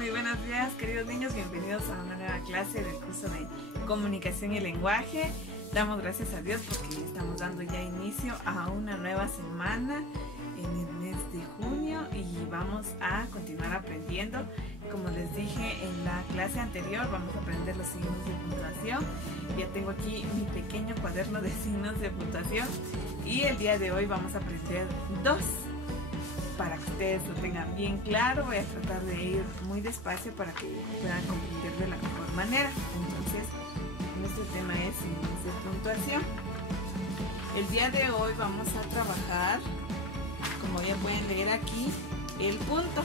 Muy buenos días, queridos niños, bienvenidos a una nueva clase del curso de comunicación y lenguaje. Damos gracias a Dios porque estamos dando ya inicio a una nueva semana en el mes de junio y vamos a continuar aprendiendo. Como les dije en la clase anterior, vamos a aprender los signos de puntuación. Ya tengo aquí mi pequeño cuaderno de signos de puntuación y el día de hoy vamos a aprender dos. Para que ustedes lo tengan bien claro, voy a tratar de ir muy despacio para que puedan comprender de la mejor manera. Entonces, nuestro tema es signos de puntuación. El día de hoy vamos a trabajar, como ya pueden leer aquí, el punto.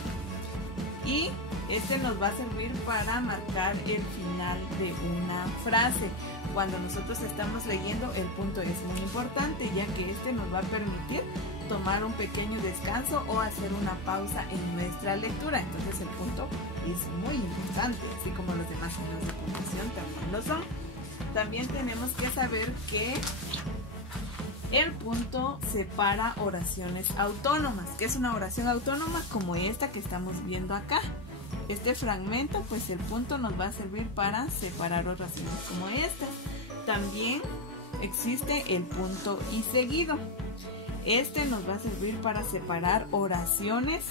Y este nos va a servir para marcar el final de una frase. Cuando nosotros estamos leyendo, el punto es muy importante, ya que este nos va a permitir tomar un pequeño descanso o hacer una pausa en nuestra lectura. Entonces el punto es muy importante, así como los demás signos de puntuación también lo son. También tenemos que saber que el punto separa oraciones autónomas. ¿Qué es una oración autónoma? Como esta que estamos viendo acá. Este fragmento, pues el punto nos va a servir para separar oraciones como esta. También existe el punto y seguido. Este nos va a servir para separar oraciones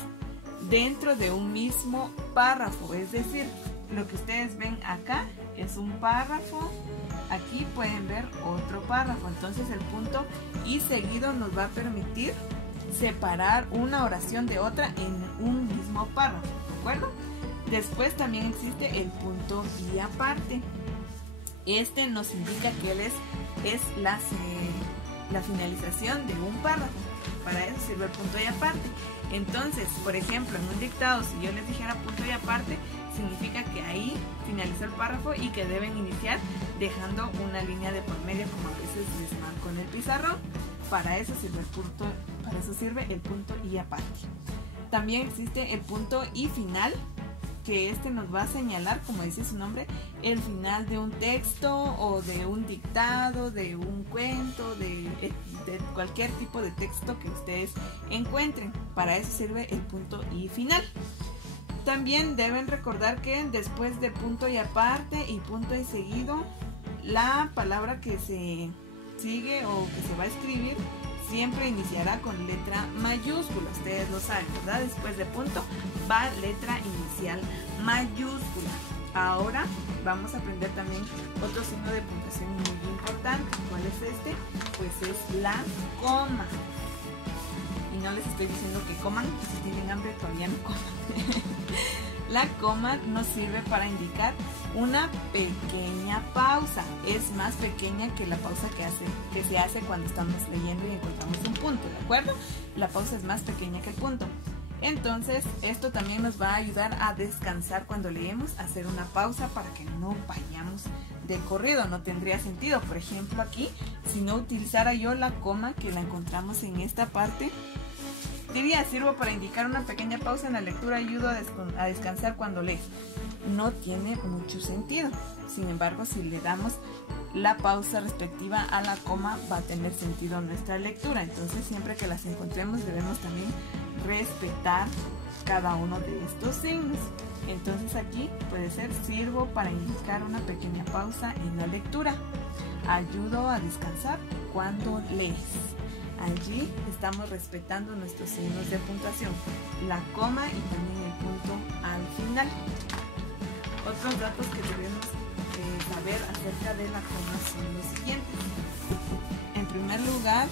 dentro de un mismo párrafo. Es decir, lo que ustedes ven acá es un párrafo. Aquí pueden ver otro párrafo. Entonces el punto y seguido nos va a permitir separar una oración de otra en un mismo párrafo. ¿De acuerdo? Después también existe el punto y aparte. Este nos indica que él es la finalización de un párrafo. Para eso sirve el punto y aparte. Entonces, por ejemplo, en un dictado, si yo les dijera punto y aparte, significa que ahí finalizó el párrafo y que deben iniciar dejando una línea de por medio, como a veces les marco en el pizarrón. Para eso sirve el punto y aparte. También existe el punto y final, que este nos va a señalar, como dice su nombre, el final de un texto o de un dictado, de un cuento, de cualquier tipo de texto que ustedes encuentren. Para eso sirve el punto y final. También deben recordar que después de punto y aparte y punto y seguido, la palabra que se sigue o que se va a escribir siempre iniciará con letra mayúscula. Ustedes lo saben, ¿verdad? Después de punto va letra inicial mayúscula. Ahora vamos a aprender también otro signo de puntuación muy importante. ¿Cuál es este? Pues es la coma. Y no les estoy diciendo que coman, si tienen hambre todavía no coman. La coma nos sirve para indicar una pequeña pausa. Es más pequeña que la pausa que se hace cuando estamos leyendo y encontramos un punto, ¿de acuerdo? La pausa es más pequeña que el punto. Entonces, esto también nos va a ayudar a descansar cuando leemos, a hacer una pausa para que no vayamos de corrido. No tendría sentido, por ejemplo, aquí, si no utilizara yo la coma que la encontramos en esta parte, diría, sirvo para indicar una pequeña pausa en la lectura, ayudo a descansar cuando lees. No tiene mucho sentido. Sin embargo, si le damos la pausa respectiva a la coma, va a tener sentido nuestra lectura. Entonces, siempre que las encontremos, debemos también respetar cada uno de estos signos. Entonces, aquí puede ser, sirvo para indicar una pequeña pausa en la lectura. Ayudo a descansar cuando lees. Allí estamos respetando nuestros signos de puntuación, la coma y también el punto al final. Otros datos que debemos saber acerca de la coma son los siguientes. En primer lugar,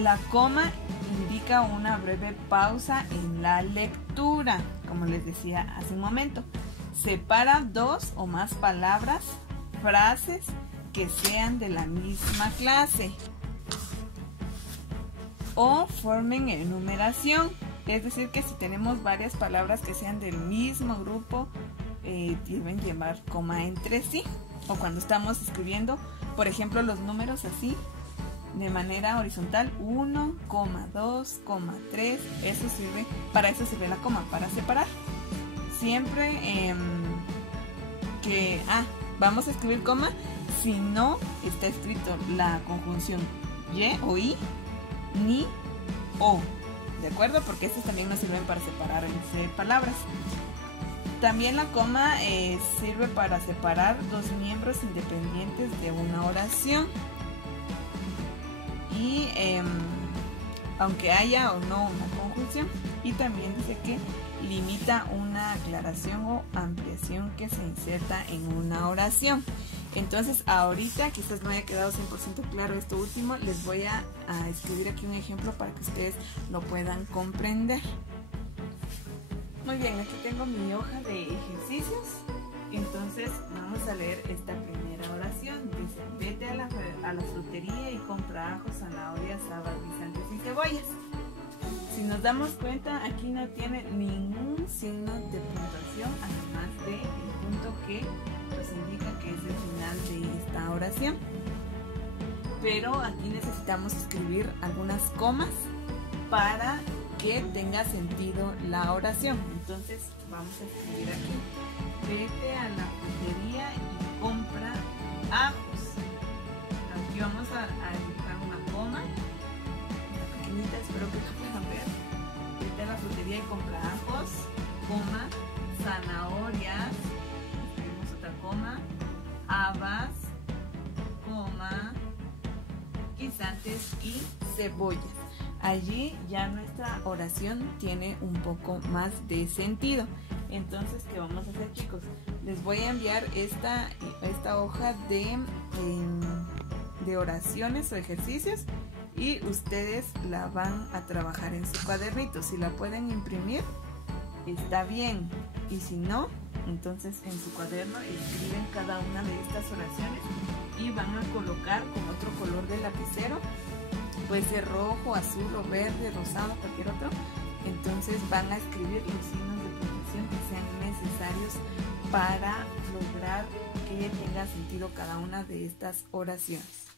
la coma indica una breve pausa en la lectura, como les decía hace un momento. Separa dos o más palabras, frases que sean de la misma clase o formen enumeración. Es decir, que si tenemos varias palabras que sean del mismo grupo, deben llevar coma entre sí. O cuando estamos escribiendo, por ejemplo, los números así, de manera horizontal, 1, 2, 3, para eso sirve la coma, para separar. Siempre que vamos a escribir coma si no está escrito la conjunción y o i, ni, o. ¿de acuerdo? Porque estos también nos sirven para separar entre palabras. También la coma sirve para separar dos miembros independientes de una oración. Y aunque haya o no una conjunción. Y también dice que limita una aclaración o ampliación que se inserta en una oración. Entonces ahorita quizás no haya quedado 100% claro esto último, les voy a escribir aquí un ejemplo para que ustedes lo puedan comprender. Muy bien, aquí tengo mi hoja de ejercicios. Entonces vamos a leer esta primera oración. Dice: vete a la frutería y compra ajos, zanahorias, habas, guisantes y cebollas. Si nos damos cuenta, aquí no tiene ningún signo de puntuación, además del punto que nos indica que es el final de esta oración. Pero aquí necesitamos escribir algunas comas para que tenga sentido la oración. Entonces vamos a escribir aquí: vete a la frutería y compra ajos. Aquí vamos a dibujar una coma pequeñita, espero que la puedan ver. Vete a la frutería y compra ajos, coma, zanahorias, escribimos otra coma, habas, coma, guisantes y cebollas. Allí ya nuestra oración tiene un poco más de sentido. Entonces, ¿qué vamos a hacer, chicos? Les voy a enviar esta hoja de oraciones o ejercicios y ustedes la van a trabajar en su cuadernito. Si la pueden imprimir, está bien. Y si no, entonces en su cuaderno escriben cada una de estas oraciones y van a colocar con otro color de lapicero. Puede ser rojo, azul o verde, rosado, cualquier otro. Entonces van a escribir los signos de puntuación que sean necesarios para lograr que tenga sentido cada una de estas oraciones.